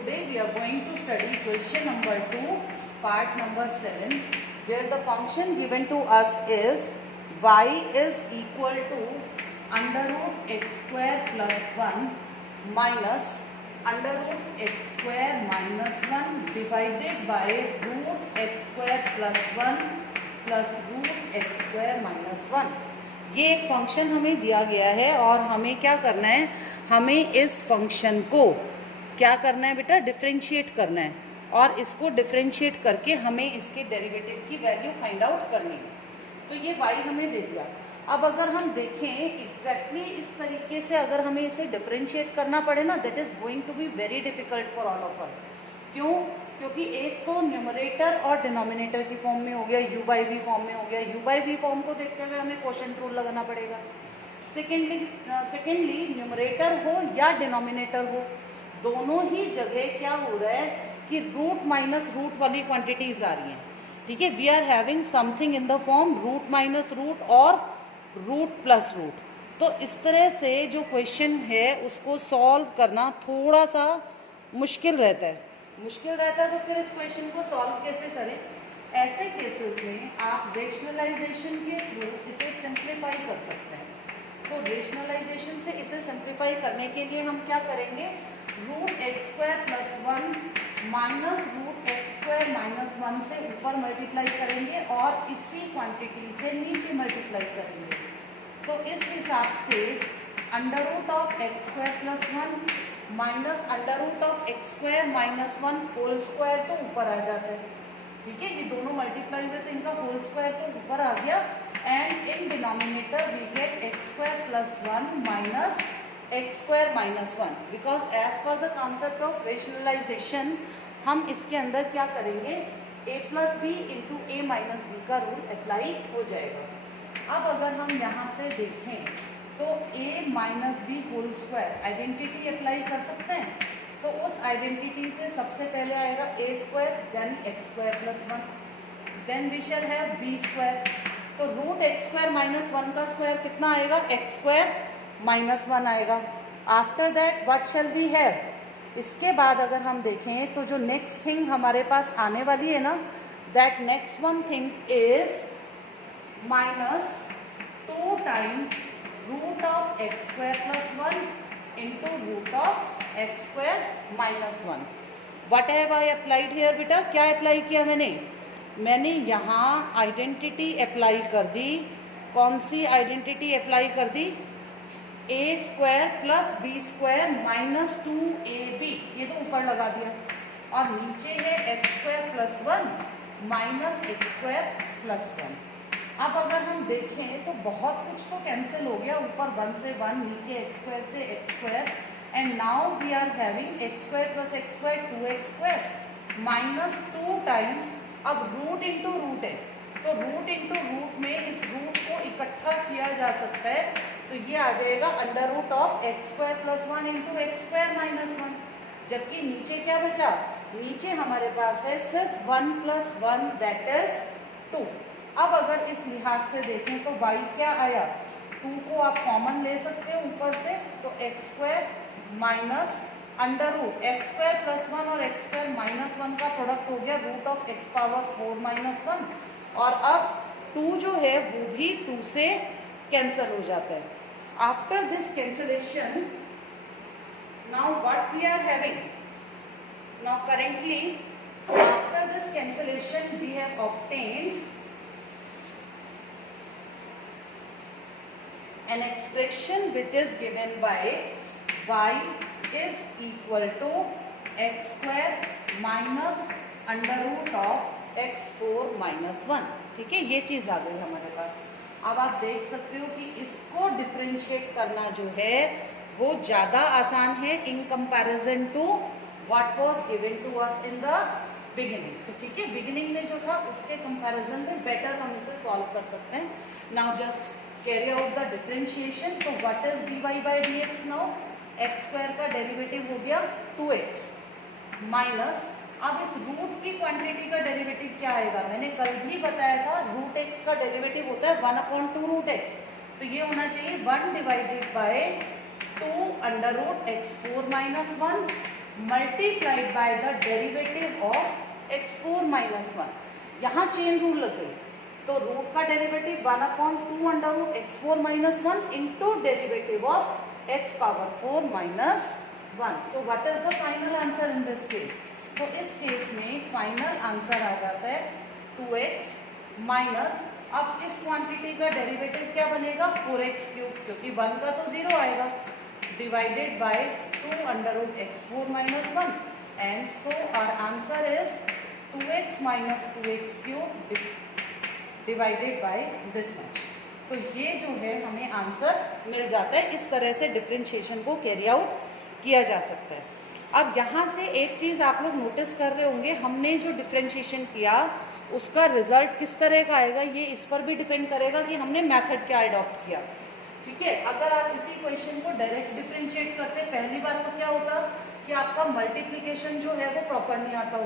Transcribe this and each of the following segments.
Today we are going to study question number 2, part number 7, where the function given to us is y is equal to under root x square plus 1 minus under root x square minus 1 divided by root x square plus 1 plus root x square minus 1. ये एक function हमें दिया गया है और हमें क्या करना है, हमें इस फंक्शन को क्या करना है बेटा, डिफरेंशिएट करना है और इसको डिफरेंशिएट करके हमें इसके डेरिवेटिव की वैल्यू फाइंड आउट करनी है. तो ये y हमें दे दिया. अब अगर हम देखें एग्जैक्टली इस तरीके से अगर हमें इसे डिफरेंशिएट करना पड़े ना, that is going to be very difficult for all of us. क्यों? क्योंकि एक तो न्यूमरेटर और डिनोमिनेटर की फॉर्म में हो गया, u बाई वी फॉर्म में हो गया. u बाई वी फॉर्म को देखते हुए हमें क्वोशिएंट रूल लगाना पड़ेगा. सेकेंडली न्यूमरेटर हो या डिनोमिनेटर हो, दोनों ही जगह क्या हो रहा है कि रूट माइनस रूट वाली क्वांटिटीज आ रही हैं. ठीक है, we are having something in the form root minus root और रूट प्लस रूट. तो इस तरह से जो क्वेश्चन है उसको सॉल्व करना थोड़ा सा मुश्किल रहता है. तो फिर इस क्वेश्चन को सॉल्व कैसे करें? ऐसे केसेस में आप रेशनलाइजेशन के थ्रू इसे सिंप्लीफाई कर सकते हैं. तो रेशनलाइजेशन से इसे सिंप्लीफाई करने के लिए हम क्या करेंगे, root x square plus 1 minus root x square minus 1 से ऊपर मल्टीप्लाई करेंगे और इसी क्वांटिटी से नीचे मल्टीप्लाई करेंगे. तो इस हिसाब से under root of x square plus 1 minus under root of x square minus 1 whole square तो ऊपर आ जाता है. ठीक है, ये दोनों मल्टीप्लाई हुए तो इनका होल स्क्वायर तो ऊपर आ गया. And in denominator we get x square plus 1 minus x square minus 1. Because as per the concept of rationalisation हम इसके अंदर क्या करेंगे, a plus b into a minus b का रूल अप्लाई हो जाएगा. अब अगर हम यहाँ से देखें तो a minus b whole square identity apply कर सकते हैं. तो उस आइडेंटिटी से सबसे पहले आएगा a स्क्वायर यानी x square plus 1, then we shall have b square. तो रूट एक्स स्क्वायर माइनस 1 का स्क्वायर कितना आएगा, एक्स स्क्वायर माइनस 1 आएगा. After that what shall we have, इसके बाद अगर हम देखें तो जो नेक्स्ट थिंग हमारे पास आने वाली है ना, that next one thing is minus 2 times root of x square plus 1 into root of x square minus 1. What have I applied here बेटा, क्या अप्लाई किया मैंने यहाँ आइडेंटिटी अप्लाई कर दी. कौन सी आइडेंटिटी अप्लाई कर दी, a square plus b square minus 2ab, ये तो ऊपर लगा दिया. और नीचे है x square plus 1 minus x square plus 1. अब अगर हम देखें तो बहुत कुछ तो कैंसिल हो गया, ऊपर 1 से 1, नीचे एक्स स्क्वायर से x square. And now we are having x square plus x square 2x square minus 2 times. अब रूट इंटू रूट है तो रूट इंटू रूट में इस रूट को इकट्ठा किया जा सकता है. तो ये आ जाएगा under root of x square plus 1 into x square minus 1. जबकि नीचे क्या बचा, नीचे हमारे पास है सिर्फ 1 प्लस 1 दैट इज 2. अब अगर इस लिहाज से देखें तो y क्या आया, 2 को आप कॉमन ले सकते हो ऊपर से, तो x square minus under root x square plus 1 और एक्स स्क्वायर माइनस 1 का प्रोडक्ट हो गया root of x power 4 minus 1. और अब 2 जो है वो भी 2 से कैंसिल हो जाता है. After this cancellation now what we are having, now currently after this cancellation we have obtained an expression which is given by y is equal to x square minus under root of x4 minus 1. ठीक है, ये चीज़ आ गई हमारे पास. अब आप देख सकते हो कि इसको डिफरेंशिएट करना जो है वो ज़्यादा आसान है in comparison to what was given to us in the beginning. तो ठीक है, बिगिनिंग में जो था उसके कंपैरिजन में बेटर हम इसे सॉल्व कर सकते हैं. Now just carry out the differentiation. तो what is dy by dx now, x square का डेरिवेटिव हो गया 2x माइनस, अब इस रूट की क्वांटिटी का डेरिवेटिव क्या आएगा, मैंने कल भी बताया था रूट x का डेरिवेटिव होता है 1/2 रूट x. तो ये होना चाहिए 1 divided by 2 under root x4 minus 1 multiplied by the derivative of x4 minus 1। यहाँ चेन रूल लग गई, तो रूट का derivative 1/2 under root x4 minus 1 into derivative of x power 4 minus 1। So what is the final answer in this case? तो इस case में final answer आ जाता है 2x माइनस, अब इस क्वांटिटी का डेरिवेटिव क्या बनेगा 4x क्यूब, क्योंकि 1 का तो 0 आएगा, divided by 2 under root x4 minus 1, and so our answer is 2x minus 2x cube divided by this much. तो ये जो है हमें आंसर मिल जाता है। इस तरह से डिफरेंशिएशन को कैरी आउट किया जा सकता है। अब यहाँ से एक चीज़ आप लोग नोटिस कर रहे होंगे, हमने जो डिफरेंशिएशन किया उसका रिजल्ट किस तरह का आएगा ये इस पर भी डिपेंड करेगा कि हमने मेथड क्या अडॉप्ट किया। ठीक है, अगर आप इसी क्वेश्चन को डायरेक्ट डिफरेंशिएट करते पहली बार तो क्या होता कि आपका मल्टीप्लिकेशन जो है वो प्रॉपर नहीं आता,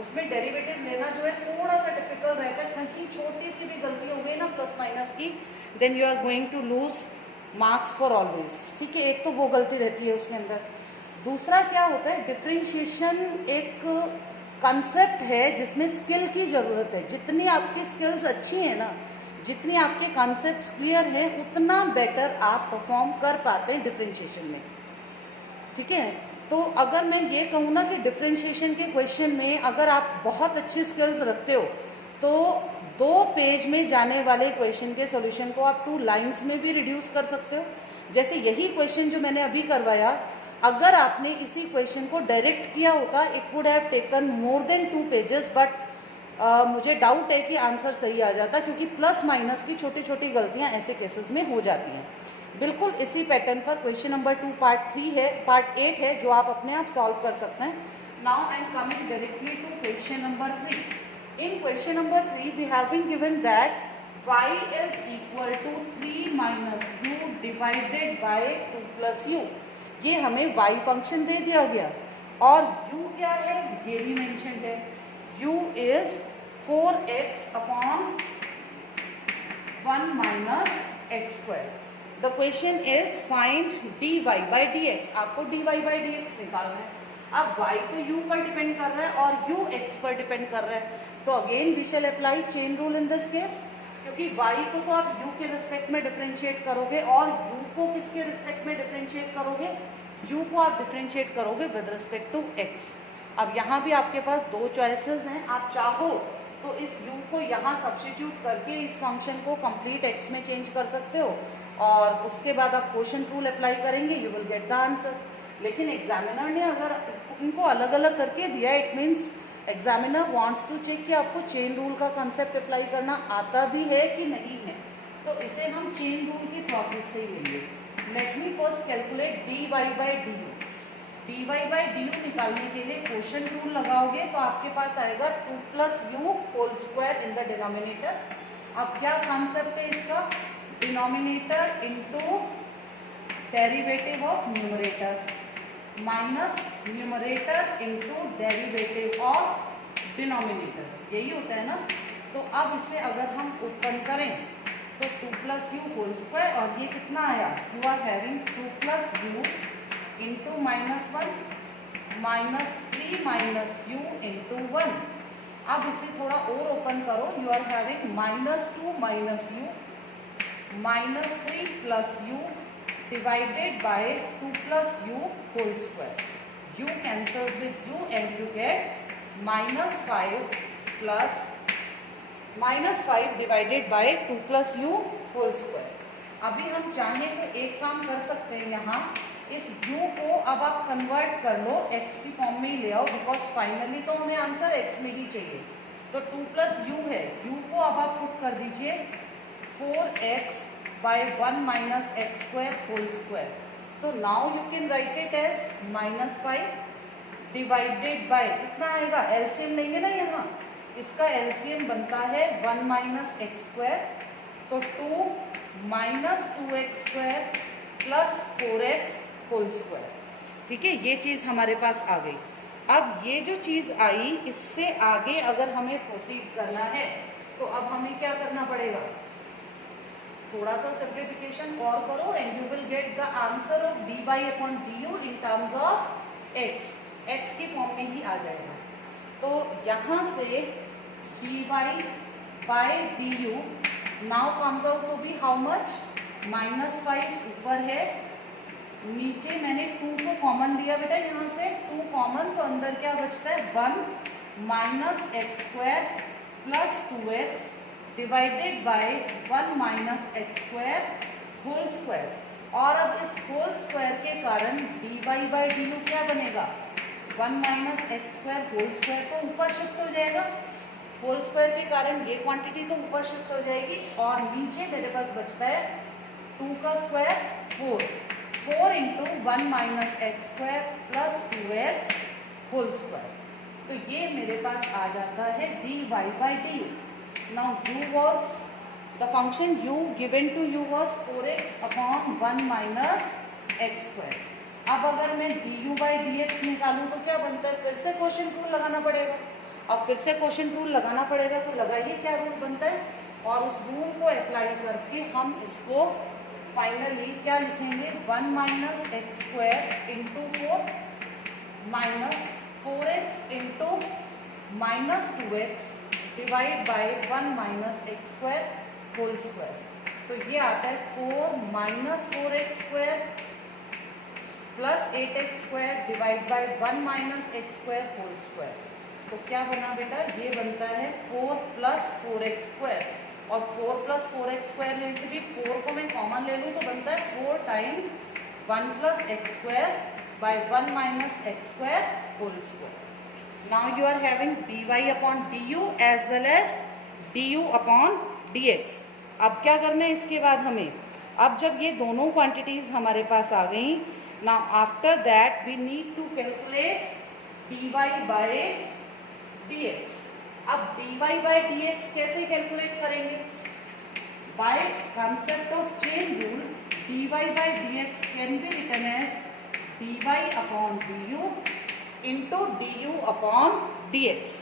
उसमें डेरिवेटिव लेना जो है थोड़ा सा टिपिकल रहता है। कहीं छोटी सी भी गलती हो गई ना प्लस माइनस की, then you are going to lose marks for always. ठीक है, एक तो वो गलती रहती है उसके अंदर। दूसरा क्या होता है, डिफरेंशिएशन एक कंसेप्ट है जिसमें स्किल की ज़रूरत है। जितनी आपकी स्किल्स अच्छी हैं ना, जितनी आपके कॉन्सेप्ट्स क्लियर हैं, उतना बेटर आप परफॉर्म कर पाते हैं डिफरेंशिएशन में। ठीक है, तो अगर मैं ये कहूँ ना कि डिफरेंशिएशन के क्वेश्चन में अगर आप बहुत अच्छी स्किल्स रखते हो तो 2 पेज में जाने वाले क्वेश्चन के सॉल्यूशन को आप 2 लाइन्स में भी रिड्यूस कर सकते हो। जैसे यही क्वेश्चन जो मैंने अभी करवाया, अगर आपने इसी क्वेश्चन को डायरेक्ट किया होता it would have taken more than 2 pages, but मुझे डाउट है कि आंसर सही आ जाता, क्योंकि प्लस माइनस की छोटी छोटी गलतियां ऐसे केसेस में हो जाती हैं। बिल्कुल इसी पैटर्न पर क्वेश्चन नंबर 2 पार्ट 8 है जो आप अपने आप सॉल्व कर सकते हैं। Now I am coming directly to question number 3। In question number 3 we have been given that y is equal to 3 minus u divided by 2 plus u। ये हमें y फंक्शन दे दिया गया और u क्या है ये भी मेंशन है। u is 4x upon 1 minus x square। The question is find dy by dx। आपको dy by dx निकालना है। अब y तो u पर डिपेंड कर रहा है और u x पर डिपेंड कर रहा है, तो again we shall apply chain rule in this case, क्योंकि y को तो आप u के रिस्पेक्ट में डिफरेंशिएट करोगे और u को किसके रिस्पेक्ट में डिफरेंशिएट करोगे, u को आप डिफरेंशिएट करोगे विद रिस्पेक्ट टू x। अब यहाँ भी आपके पास 2 चॉइसेस हैं, आप चाहो तो इस u को यहाँ सब्स्टिट्यूट करके इस फंक्शन को कंप्लीट x में चेंज कर सकते हो और उसके बाद आप क्वोशंट रूल अप्लाई करेंगे, you will get the answer. लेकिन एग्जामिनर ने अगर इनको अलग अलग करके दिया, it means examiner wants to check कि आपको चेन रूल का कंसेप्ट अप्लाई करना आता भी है कि नहीं है, तो इसे हम चेन रूल की प्रोसेस से ही लेंगे। Let me first calculate dy by du। dy by du निकालने के लिए क्वोशंट रूल लगाओगे तो आपके पास आएगा 2 plus u whole square in the denominator. अब क्या कॉन्सेप्ट है इसका, denominator into derivative of numerator minus numerator into derivative of denominator, यही होता है ना। तो अब इसे अगर हम उत्पन्न करें तो 2 plus u होल स्क्वायर और ये कितना आया, you are having 2 plus u into -1 -3 minus u into 1। अब इसे थोड़ा और ओपन करो, you are having -2 minus u -3 plus u divided by 2 plus u whole square। u cancels with u and you get -5 plus -5 divided by 2 plus u whole square। अभी हम चाहें तो एक काम कर सकते हैं, यहाँ इस u को अब आप कन्वर्ट कर लो x की फॉर्म में ही ले आओ, बिकॉज फाइनली तो हमें आंसर x में ही चाहिए। तो 2 plus u है, u को अब आप पुट कर दीजिए 4x by 1 minus x square whole square। So now you can write it as -5 divided by कितना आएगा, LCM लेंगे ना यहाँ, इसका LCM बनता है 1 minus x square, तो 2 minus 2x square plus 4x whole square। ठीक है, ये चीज़ हमारे पास आ गई। अब ये जो चीज़ आई, इससे आगे अगर हमें प्रोसीड करना है तो अब हमें क्या करना पड़ेगा, थोड़ा सा सिंप्लीफिकेशन और करो and you will get the answer of dy upon du in terms of x। यहाँ से dy by du now comes out to be how much, -5 ऊपर है, नीचे मैंने 2 को कॉमन दिया बेटा, यहाँ से 2 कॉमन, तो अंदर क्या बचता है 1 minus x square plus 2x divided by 1 minus x square whole square. और अब इस होल स्क्वायर के कारण dy बाई डी यू क्या बनेगा, 1 minus x square whole square, तो ऊपर शिफ्ट हो जाएगा, होल स्क्वायर के कारण ये क्वांटिटी तो ऊपर शिफ्ट हो जाएगी। और नीचे मेरे पास बचता है 2 का square 4 into 1 minus x square plus 2x whole square, तो ये मेरे पास आ जाता है dy by d u. Now u was the function u given to u was 4x upon 1 minus x square. अब अगर मैं du बाई डी एक्स निकालूँ तो क्या बनता है, फिर से क्वोशिएंट रूल लगाना पड़ेगा। अब फिर से क्वोशिएंट रूल लगाना पड़ेगा, तो लगाइए क्या रूल बनता है, और उस रूल को अप्लाई करके हम इसको फाइनली क्या लिखेंगे, 1 minus x square into 4 minus 4x into minus 2x divide by 1 minus x square whole square. तो ये आता है 4 minus 4x square plus 8x square divide by 1 minus x square whole square. तो क्या बना बेटा, ये बनता है 4 प्लस 4x स्क्वायर, और 4 प्लस 4x स्क्वायर में से भी 4 को मैं कॉमन ले लूँ तो बनता है 4 times 1 plus x square by 1 minus x square whole square. Now you are having dy upon du as well as du upon dx। अब क्या करना है इसके बाद हमें, अब जब ये दोनों क्वांटिटीज हमारे पास आ गई, now after that we need to calculate dy by dx। अब dy बाय dx कैसे कैलकुलेट करेंगे, by concept of chain rule dy by dx can be written as dy upon du into du upon dx।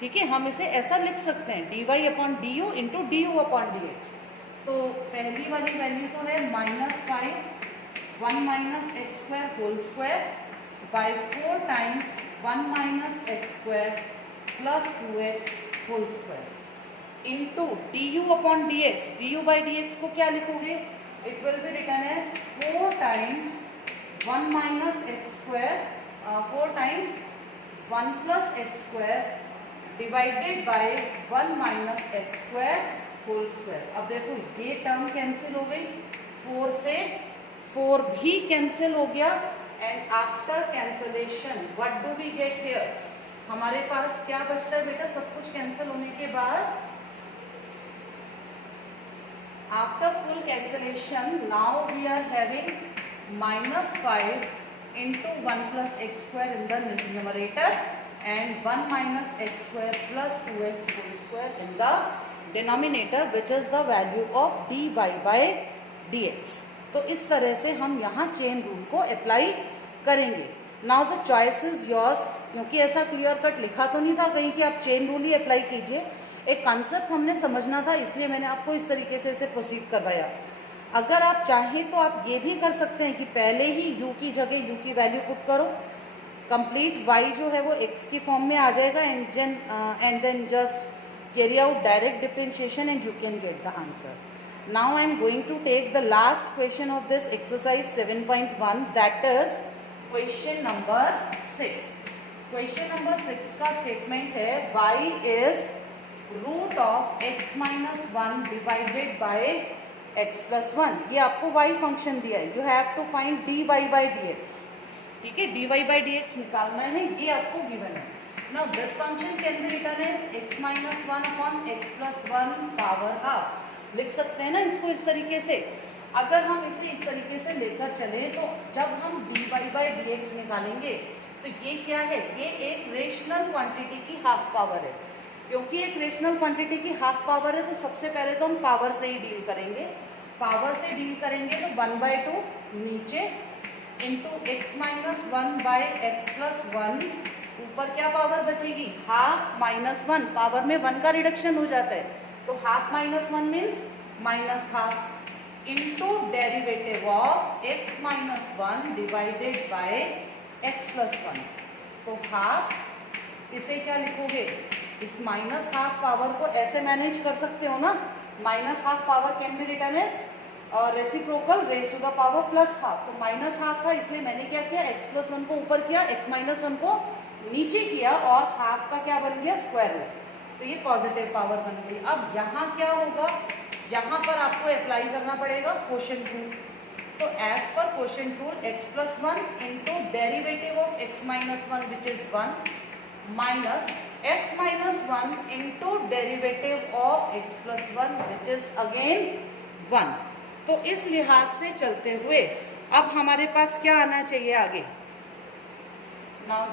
ठीक है, हम इसे ऐसा लिख सकते हैं dy upon du into du upon dx। तो पहली वाली वैल्यू तो है -5 1 minus x square whole square by 4 times 1 minus x square plus 2x whole square into du upon dx। du by dx को क्या लिखोगे, it will be written as 4 times 1 minus x square 4 times 1 plus x square divided by 1 minus x square whole square. अब देखो ये term cancel हो गई, 4 से 4 भी कैंसिल हो गया, and after cancellation what do we get here, हमारे पास क्या बचता है बेटा, सब कुछ कैंसिल होने के बाद after full cancellation now we are having -5 into 1 plus x square in the numerator and 1 minus x square plus 2x whole square in the denominator, which is the value of dy by dx। तो इस तरह से हम यहाँ chain rule को apply करेंगे। Now the choice is yours, क्योंकि ऐसा क्लियर कट लिखा तो नहीं था कहीं कि आप चेन रूल ही अप्लाई कीजिए, एक कंसेप्ट हमने समझना था, इसलिए मैंने आपको इस तरीके से इसे प्रोसीड करवाया। अगर आप चाहें तो आप ये भी कर सकते हैं कि पहले ही u की जगह u की वैल्यू पुट करो, कंप्लीट y जो है वो x की फॉर्म में आ जाएगा, and then just carry out direct differentiation and you can get the answer. Now I am going to take the last question of this exercise 7.1, that is question number 6। Question number 6 का statement है y is root of x minus 1 divided by x plus 1। ये आपको y function दिया है, you have to find dy by dx। ठीक है, dy by dx निकालना है, ये आपको गिवन है। Now this function can be written as x minus 1 upon x plus 1 power half. लिख सकते हैं ना इसको इस तरीके से। अगर हम इसे इस तरीके से लेकर चले तो जब हम dy बाई dx निकालेंगे तो ये क्या है, ये एक रेशनल क्वांटिटी की हाफ पावर है। क्योंकि एक रेशनल क्वांटिटी की हाफ पावर है तो सबसे पहले तो हम पावर से ही डील करेंगे। पावर से डील करेंगे तो 1/2 नीचे into x minus 1 by x plus 1, ऊपर क्या पावर बचेगी, हाफ माइनस 1, पावर में 1 का रिडक्शन हो जाता है, तो half minus 1 means minus half into derivative of x minus 1 divided bye x plus 1, तो हाफ इसे क्या लिखोगे, इस माइनस हाफ पावर को ऐसे मैनेज कर सकते हो ना, minus half power can be written as reciprocal raise to the power plus half. तो माइनस हाफ था इसलिए मैंने क्या किया, x प्लस 1 को ऊपर किया, x माइनस 1 को नीचे किया और हाफ का क्या बन गया, स्क्वायर रूट। तो ये पॉजिटिव पावर बन गई। अब यहाँ क्या होगा, यहाँ पर आपको अप्लाई करना पड़ेगा क्वोशिएंट रूल। तो as per quotient rule x plus 1 into derivative of x minus 1 which is 1 minus x minus 1 into derivative of x plus 1 which is again 1। तो इस लिहाज से चलते हुए अब हमारे पास क्या आना चाहिए आगे। नाउ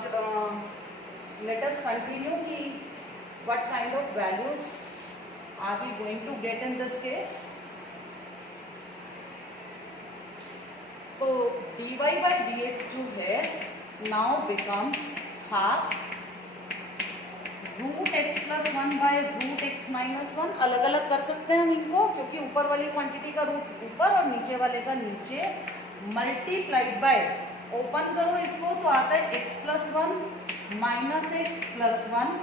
लेट अस कंटिन्यू कि what kind of values are we going to get in this case. तो dy by dx जो है now becomes half root x plus 1 by root x minus 1। अलग अलग कर सकते हैं हम इनको, क्योंकि ऊपर वाली क्वांटिटी का रूट ऊपर और नीचे वाले का नीचे, मल्टीप्लाइड बाय, ओपन करो इसको तो आता है x plus 1 minus x plus 1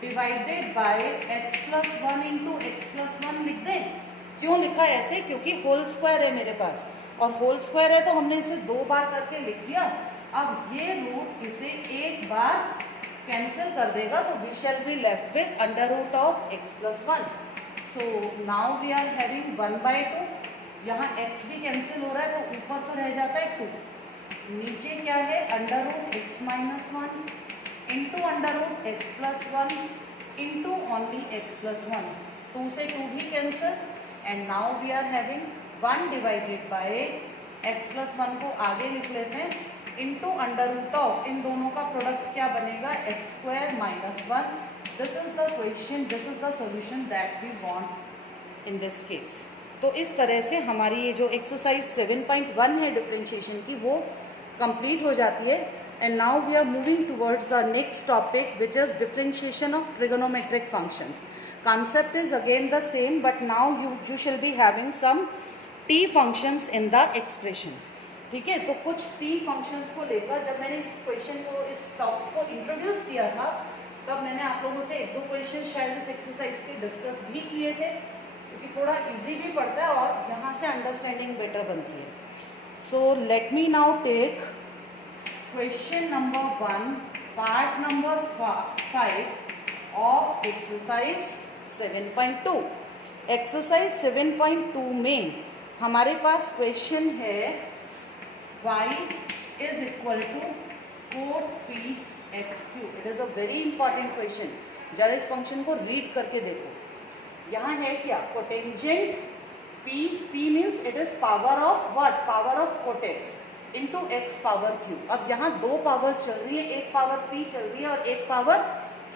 divided bye x plus 1 into x plus 1 लिख दें। क्यों लिखा ऐसे, क्योंकि होल स्क्वायर है मेरे पास और होल स्क्वायर है तो हमने इसे 2 बार करके लिख दिया। अब ये रूट इसे एक बार कैंसिल कर देगा तो we shall be left with under root of x plus 1। So now we are having 1/2। यहाँ x भी कैंसिल हो रहा है तो ऊपर तो रह जाता है 2, नीचे क्या है under root x minus 1 into under root x plus 1 into only x plus 1। 2 से 2 भी cancel and now we are having 1 divided by x plus 1 को आगे लिख लेते हैं इंटू अंडर रूट ऑफ, इन दोनों का प्रोडक्ट क्या बनेगा, x square minus 1। This is the question, this is the solution that we want in this case. तो इस तरह से हमारी ये जो एक्सरसाइज 7.1 है डिफरेंशिएशन की वो कंप्लीट हो जाती है। And now we are moving towards our next topic which is differentiation of trigonometric functions. Concept is again the same, but now you shall be having some t functions in the expression. ठीक है, तो कुछ t functions को लेकर जब मैंने इस question को, इस टॉपिक को इंट्रोड्यूस किया था तब मैंने आप लोगों से 1-2 क्वेश्चन शायद इस एक्सरसाइज के डिस्कस भी किए थे, क्योंकि थोड़ा इजी भी पड़ता है और यहाँ से अंडरस्टैंडिंग बेटर बनती है। So let me now take question number 1 part number 5 of exercise 7.2। Exercise 7.2 में हमारे पास क्वेश्चन है y is equal to cot p x cube। It is a very important question. जरा इस फंक्शन को रीड करके देखो। यहाँ है क्या, cotangent p, p means it is power of what, power of cot x into x power q. अब यहाँ 2 पावर्स चल रही है, एक पावर p चल रही है और एक पावर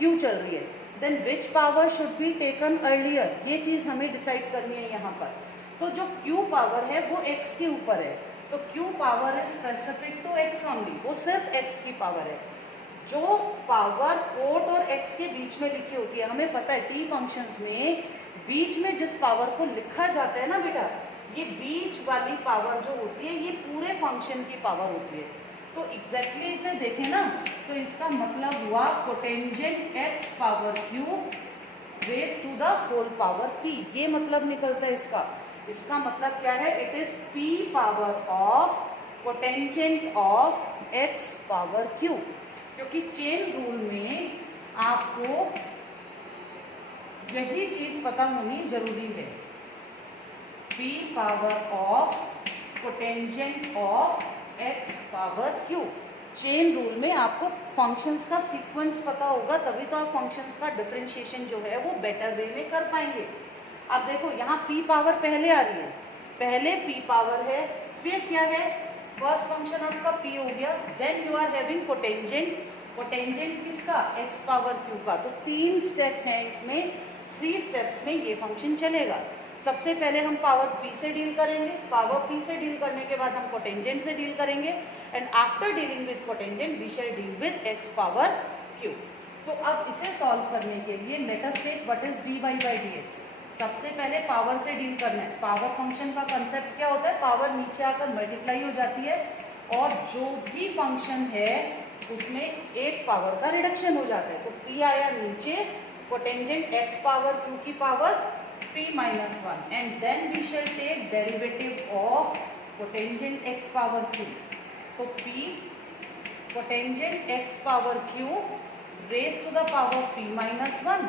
q चल रही है। Then which power should be taken earlier, ये चीज हमें डिसाइड करनी है यहाँ पर। तो जो q पावर है वो x के ऊपर है, तो q power is specific to x only, वो सिर्फ x की पावर है। जो पावर कोट और x के बीच में लिखी होती है, हमें पता है t फंक्शंस में बीच में जिस पावर को लिखा जाता है ना बेटा, ये बीच वाली पावर जो होती है ये पूरे फंक्शन की पावर होती है। तो एग्जैक्टली इसे देखें ना तो इसका मतलब हुआ cotangent x power cube raise to the whole power p, ये मतलब निकलता है इसका। इसका मतलब क्या है, it is p power of cotangent of x power cube, क्योंकि चेन रूल में आपको यही चीज पता होनी जरूरी है। p power of cotangent of x power cube. Chain rule में आपको फंक्शंस का सीक्वेंस पता होगा, तभी तो आप फंक्शंस का डिफरेंशिएशन जो है वो बेटर वे में कर पाएंगे। अब देखो यहाँ p पावर पहले आ रही है, पहले p पावर है, फिर क्या है, फर्स्ट फंक्शन आपका p हो गया, then you are having cotangent, cotangent किसका, x पावर q का। तो 3 स्टेप है इसमें, 3 स्टेप्स में ये फंक्शन चलेगा। सबसे पहले हम पावर p से डील करेंगे, पावर p से डील करने के बाद हम कोटेंजेंट से डील करेंगे, and after dealing with cotangent we shall deal with x power q। तो अब इसे सॉल्व करने के लिए let us take what is dy by dx। सबसे पहले पावर से डील करना है। पावर फंक्शन का कंसेप्ट क्या होता है, पावर नीचे आकर मल्टीप्लाई हो जाती है और जो भी फंक्शन है उसमें एक पावर का रिडक्शन हो जाता है। तो p आया नीचे, कोटेंजेंट x पावर q की power p minus 1 and then we shall take derivative of cotangent x power q। तो p cotangent x power q raise to the power p minus 1।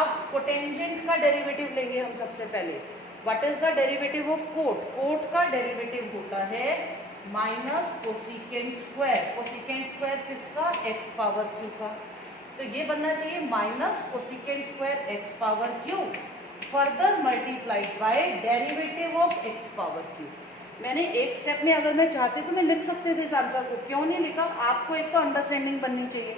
अब cotangent का derivative लेंगे हम सबसे पहले। What is the derivative of cot? Cot का derivative होता है minus cosecant square. Cosecant square किसका? x पावर q का। तो ये बनना चाहिए minus cosecant square x power q further multiplied by derivative of x power q। मैंने एक स्टेप में अगर मैं चाहती तो मैं लिख सकते थे इस आंसर को, क्यों नहीं लिखा? आपको एक तो अंडरस्टैंडिंग बननी चाहिए,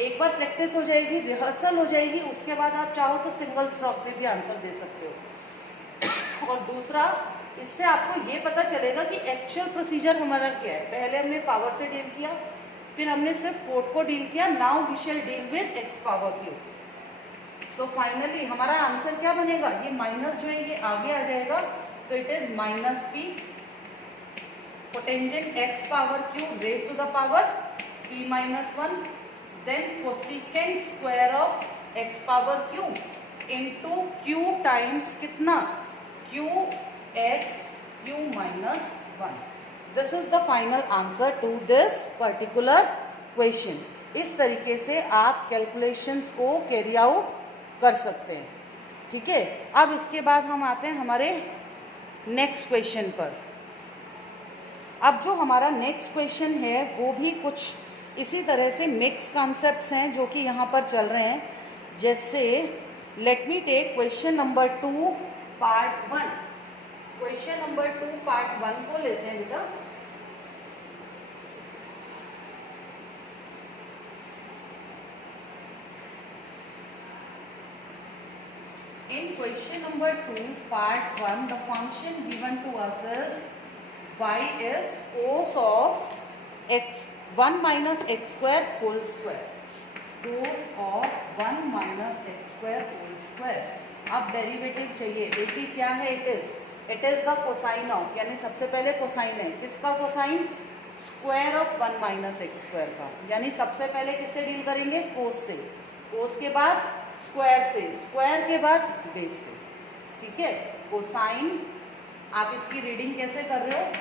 एक बार प्रैक्टिस हो जाएगी, रिहर्सल हो जाएगी, उसके बाद आप चाहो तो सिंगल स्ट्रोक में भी आंसर दे सकते हो। और दूसरा, इससे आपको ये पता चलेगा कि एक्चुअल प्रोसीजर हमारा क्या है। पहले हमने पावर से डील किया, फिर हमने सिर्फ कोट को डील किया, now we shall deal with x power q। So finally हमारा आंसर क्या बनेगा? ये माइनस जो है ये आगे आ जाएगा, तो it is minus p cotangent x power q raise to the power p minus 1 then cosecant square of x power q into q times कितना? qx q minus 1। This is the final answer to this particular question। इस तरीके से आप calculations को carry out कर सकते हैं। ठीक है, अब इसके बाद हम आते हैं हमारे नेक्स्ट क्वेश्चन पर। अब जो हमारा नेक्स्ट क्वेश्चन है वो भी कुछ इसी तरह से मिक्स कॉन्सेप्ट्स हैं जो कि यहाँ पर चल रहे हैं। जैसे let me take question number 2 part 1। Question number 2 part 1 को लेते हैं बेटा। In question number 2 part 1 the function given to us is y is cos of x 1 minus x square whole square। cos of 1 minus x square whole square। अब derivative चाहिए। देखिए क्या है, it is the cosine of, यानी सबसे पहले cosine है। किसका cosine? Square of 1 minus x square का। यानी सबसे पहले किससे डील करेंगे? कोस से। कोस के बाद स्क्वायर से, स्क्वायर के बाद बेस से। ठीक है, कोसाइन, आप इसकी रीडिंग कैसे कर रहे हो?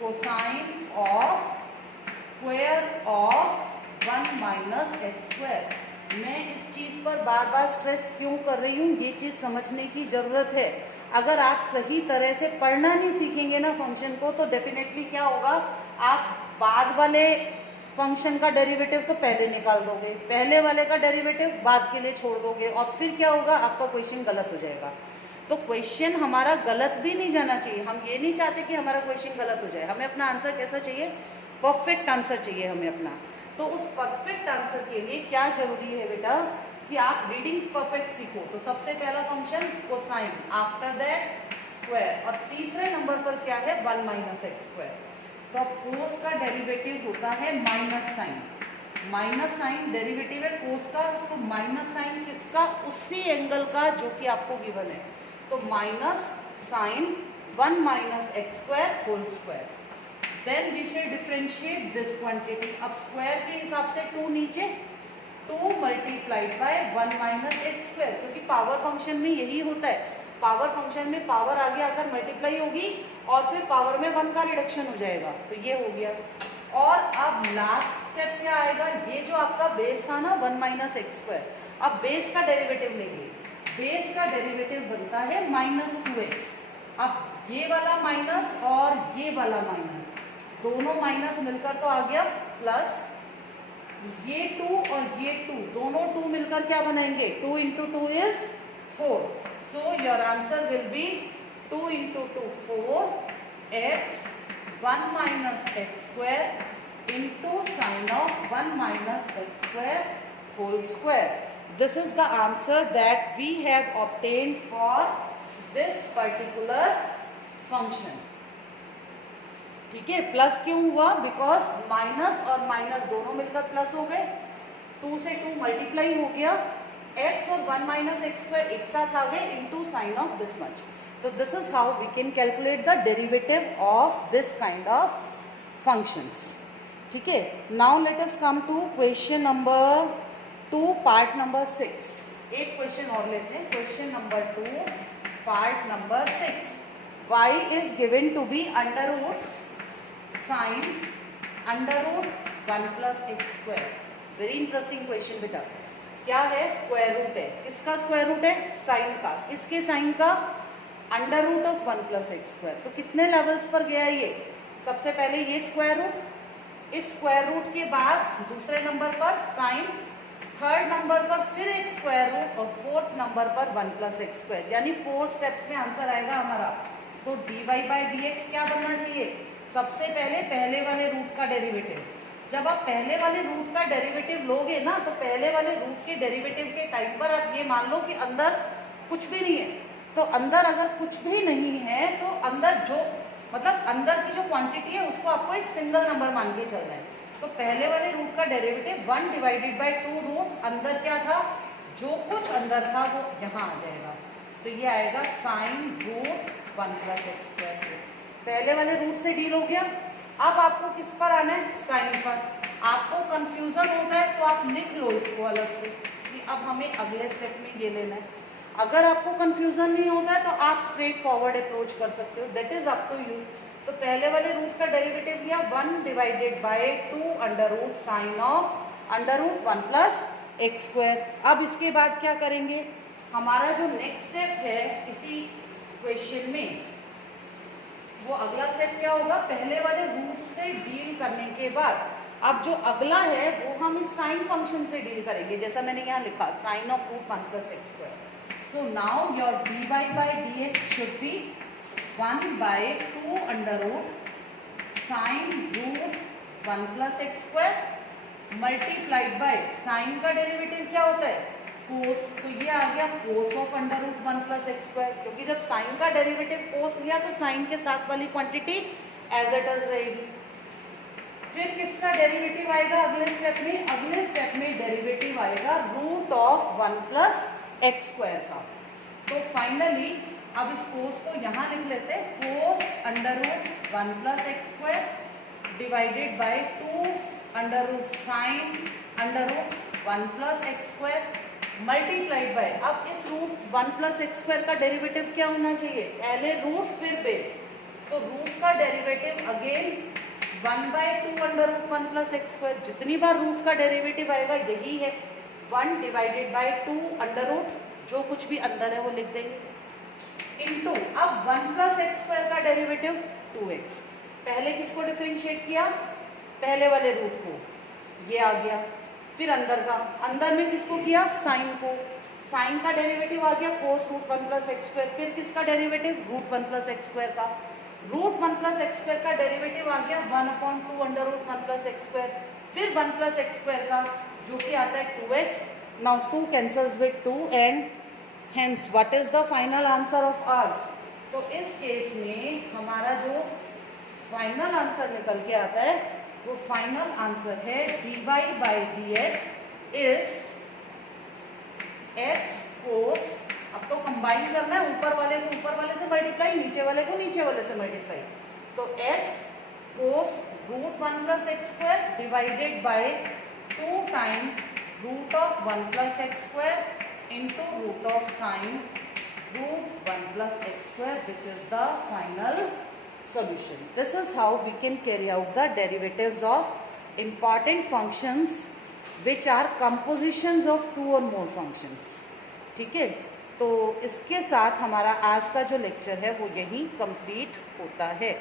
Cosine of square of 1 minus x square. मैं इस चीज़ पर बार बार स्ट्रेस क्यों कर रही हूँ? ये चीज़ समझने की ज़रूरत है। अगर आप सही तरह से पढ़ना नहीं सीखेंगे ना फंक्शन को, तो डेफिनेटली क्या होगा, आप बाद वाले फंक्शन का डेरिवेटिव तो पहले निकाल दोगे, पहले वाले का डेरिवेटिव बाद के लिए छोड़ दोगे, और फिर क्या होगा, आपका क्वेश्चन गलत हो जाएगा। तो क्वेश्चन हमारा गलत भी नहीं जाना चाहिए। हम ये नहीं चाहते कि हमारा क्वेश्चन गलत हो जाए। हमें अपना आंसर कैसा चाहिए? परफेक्ट आंसर चाहिए हमें अपना। तो उस परफेक्ट आंसर के लिए क्या जरूरी है बेटा कि आप रीडिंग परफेक्ट सीखो। तो सबसे पहला function cosine, after that square, और तीसरे नंबर पर क्या है? 1 माइनस एक्स स्क्वायर। तो कोस का डेरिवेटिव होता है minus sine. Minus sine derivative है कोस का, तो माइनस साइन किसका? उसी एंगल का जो कि आपको गिवन है। तो minus sine 1 minus x square whole square. Then we shall differentiate this quantity. अब स्क्वायर के हिसाब से 2 नीचे, 2 multiplied by 1 minus x square, क्योंकि पावर फंक्शन में यही होता है। पावर फंक्शन में पावर आगे आकर मल्टीप्लाई होगी और फिर पावर में 1 का रिडक्शन हो जाएगा। तो ये हो गया। और अब लास्ट स्टेप क्या आएगा? ये जो आपका बेस था ना 1 माइनस एक्स स्क्वायर, अब बेस का डेरिवेटिव लेंगे। बेस का डेरिवेटिव बनता है माइनस 2x। अब ये वाला माइनस और ये वाला माइनस, दोनों माइनस मिलकर तो आ गया प्लस, ये 2 और ये 2, दोनों 2 मिलकर क्या बनाएंगे? 2 into 2 is 4। So your answer will be 2 into 2 4 x 1 minus x square into sine of 1 minus x square whole square. This is the answer that we have obtained for this particular function। ठीक है, plus क्यों हुआ? Because minus और minus दोनों मिलकर plus हो गए, 2 से 2 मल्टीप्लाई हो गया, x और 1 माइनस एक्स स्क्वायर एक साथ आ गए into sine of this much. तो this is how we can calculate the derivative of this kind of functions. ठीक है, now let us come to question number 2 part number 6। एक question और लेते हैं, question number 2 part number 6। y is given to be under root sine under root 1 plus x square. Very interesting question बेटा। क्या है? Square root है। किसका square root है? साइन का। किसके साइन का? Under root of 1 plus x square. तो कितने लेवल्स पर गया ये? सबसे पहले ये स्क्वायर रूट, इस स्क्वायर रूट के बाद दूसरे नंबर पर साइन, थर्ड नंबर पर फिर एक स्क्वायर रूट और फोर्थ नंबर पर 1 प्लस एक्स स्क्वायर। यानी 4 स्टेप्स में आंसर आएगा हमारा। तो dy बाई डी एक्स क्या बनना चाहिए? सबसे पहले वाले रूट का डेरिवेटिव। जब आप पहले वाले रूट का डेरिवेटिव लोगे ना, तो पहले वाले रूट के डेरिवेटिव के टाइम पर आप ये मान लो कि अंदर कुछ भी नहीं है। तो अंदर अगर कुछ भी नहीं है तो अंदर जो मतलब अंदर की जो क्वांटिटी है उसको आपको एक सिंगल नंबर मान के चलना है। तो पहले वाले रूट का डेरिवेटिव 1 डिवाइडेड बाई 2 रूट अंदर क्या था? जो कुछ अंदर था वो यहाँ आ जाएगा। तो ये आएगा sine root 1 plus x square. पहले वाले रूट से डील हो गया। अब आपको किस पर आना है? साइन पर। आपको कंफ्यूजन होता है तो आप लिख लो इसको अलग से कि अब हमें अगले स्टेप में ये लेना है। अगर आपको कंफ्यूजन नहीं होता है तो आप स्ट्रेट फॉरवर्ड अप्रोच कर सकते हो, that is up to you. तो पहले वाले रूट का डेरिवेटिव लिया 1 divided by 2 under root sine of under root 1 plus x square. अब इसके बाद क्या करेंगे? हमारा जो नेक्स्ट स्टेप है इसी क्वेश्चन में, वो अगला स्टेप क्या होगा? पहले वाले रूट से डील करने के बाद अब जो अगला है वो हम इस साइन फंक्शन से डील करेंगे, जैसा मैंने यहाँ लिखा sine of root 1 plus x square. So now your dy by dx should be 1 by 2 under root sin root 1 plus x square multiplied by sin का डेरिवेटिव क्या होता है? cos। तो ये आ गया cos of under root 1 plus x square, क्योंकि जब sin का डेरिवेटिव cos लिया तो sin के साथ वाली क्वांटिटी एज इट इज रहेगी। फिर किसका डेरिवेटिव आएगा अगले स्टेप में? अगले स्टेप में डेरिवेटिव आएगा root of 1 plus x square का। तो फाइनली अब इस कोस को यहाँ लिख लेते हैं, cos under root 1 plus x square divided by 2 under root sine under root 1 plus x square multiplied by. अब इस रूट 1 प्लस एक्स स्क्वायर का डेरिवेटिव क्या होना चाहिए? पहले रूट फिर बेस। तो रूट का derivative again 1 by 2 under root 1 plus x square. जितनी बार रूट का डेरिवेटिव आएगा यही है, 1 डिवाइडेड बाय 2 अंडर रूट जो कुछ भी अंदर है वो लिख देंगे इनटू अब 1 प्लस एक्स स्क्वायर का डेरिवेटिव 2x। पहले किसको डिफरेंशिएट किया? पहले वाले रूट को, ये आ गया। फिर अंदर का, अंदर में किसको किया? साइन को। साइन का डेरिवेटिव आ गया cos root 1 plus x square. फिर किसका derivative? Root 1 plus x square का। रूट 1 प्लस एक्स स्क्वायर का डेरिवेटिव आ गया 1/2 under root 1 plus x square. फिर 1 प्लस एक्स स्क्वायर का जो कि आता है 2x। Now 2 cancels with 2 and hence what is the final answer of ours? तो इस केस में हमारा जो फाइनल आंसर निकल के आता है वो फाइनल आंसर है dy by dx is x cos। अब तो कंबाइन करना है, ऊपर वाले को ऊपर वाले से मल्टीप्लाई, नीचे वाले को नीचे वाले से मल्टीप्लाई। तो x cos root 1 plus x square divided by 2 times root of 1 plus x square into root of sine root 1 plus x square, which is the final solution. This is how we can carry out the derivatives of important functions which are compositions of 2 or more functions. ठीक है, तो इसके साथ हमारा आज का जो lecture है वो यही कंप्लीट होता है।